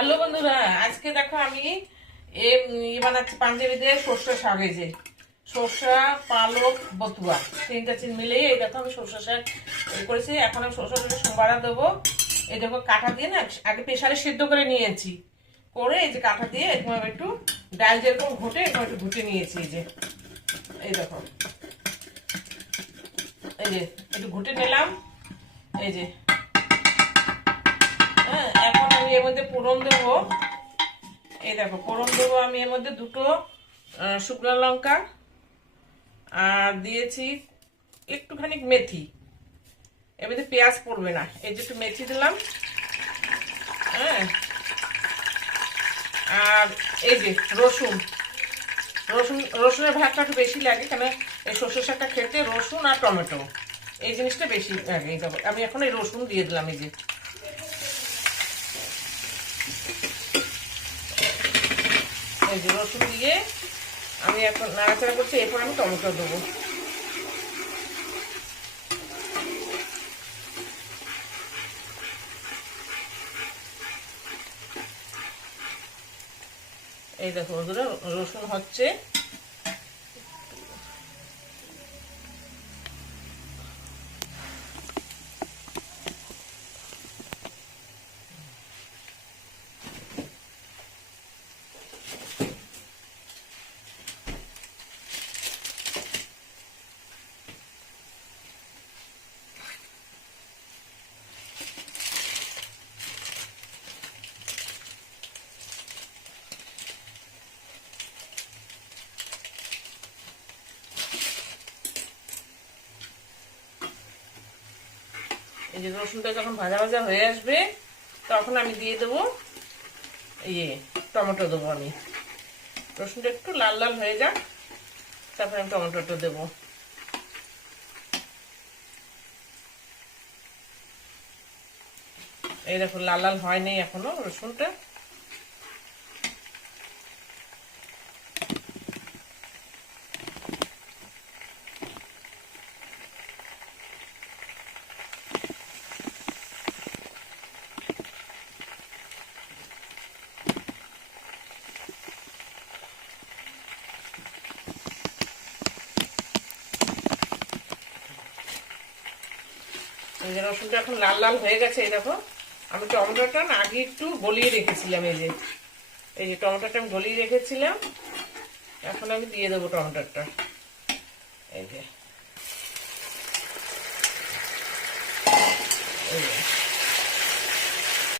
Hello বন্ধুরা, আজকে দেখো আমি বানাচ্ছি পাঞ্জাবিদের সর্ষে শাক। এই যে সর্ষা, পালক, বতুয়া তিনটা চিন মিলিয়ে এই দেখো আমি সর্ষে শাক করেছি। এখন আমি সর্ষে সোমবারা দেবো। এই দেখো কাঁটা দিয়ে না আগে প্রেসারে সিদ্ধ করে নিয়েছি, করে এই যে কাঁটা দিয়ে এরকম একটু ডাল যেরকম ঘুটে এরকম একটু ঘুটে নিয়েছি। এই দেখো এই যে একটু ঘুটে নিলাম। এই যে হ্যাঁ, এখন আমি এর মধ্যে ফোড়ন দেবো। এই দেখো ফোড়ন দেবো আমি এর মধ্যে দুটো শুকনো লঙ্কা, আর দিয়েছি একটুখানি মেথি। এর মধ্যে পেঁয়াজ পড়বে না, এই যে একটু মেথি দিলাম। হ্যাঁ, আর এই যে রসুন রসুনের ভাগটা একটু বেশি লাগে, কেন এই সর্ষে শাকটা খেতে রসুন আর টমেটো এই জিনিসটা বেশি লাগে। এই দেখো আমি এখন এই রসুন দিয়ে দিলাম। এই যে রসুন দিয়ে আমি এখন নাড়াচাড়া করছি। এরপর আমি টমেটো দেবো। এই দেখো বন্ধুরা রসুন হচ্ছে। এই যে রসুনটা যখন ভাজা ভাজা হয়ে আসবে তখন আমি দিয়ে দেবো টমেটো দেবো। আমি রসুনটা একটু লাল লাল হয়ে যাক, তারপরে আমি টমেটোটা দেবো। এই দেখো লাল লাল হয়নি এখনো রসুনটা। এই যে রসুনটা এখন লাল লাল হয়ে গেছে। এই দেখো আমি টমেটোটা না আগে একটু গলিয়ে রেখেছিলাম। এই যে টমেটোটা আমি গলিয়ে রেখেছিলাম, এখন আমি দিয়ে দেবো টমেটোটা। এই যে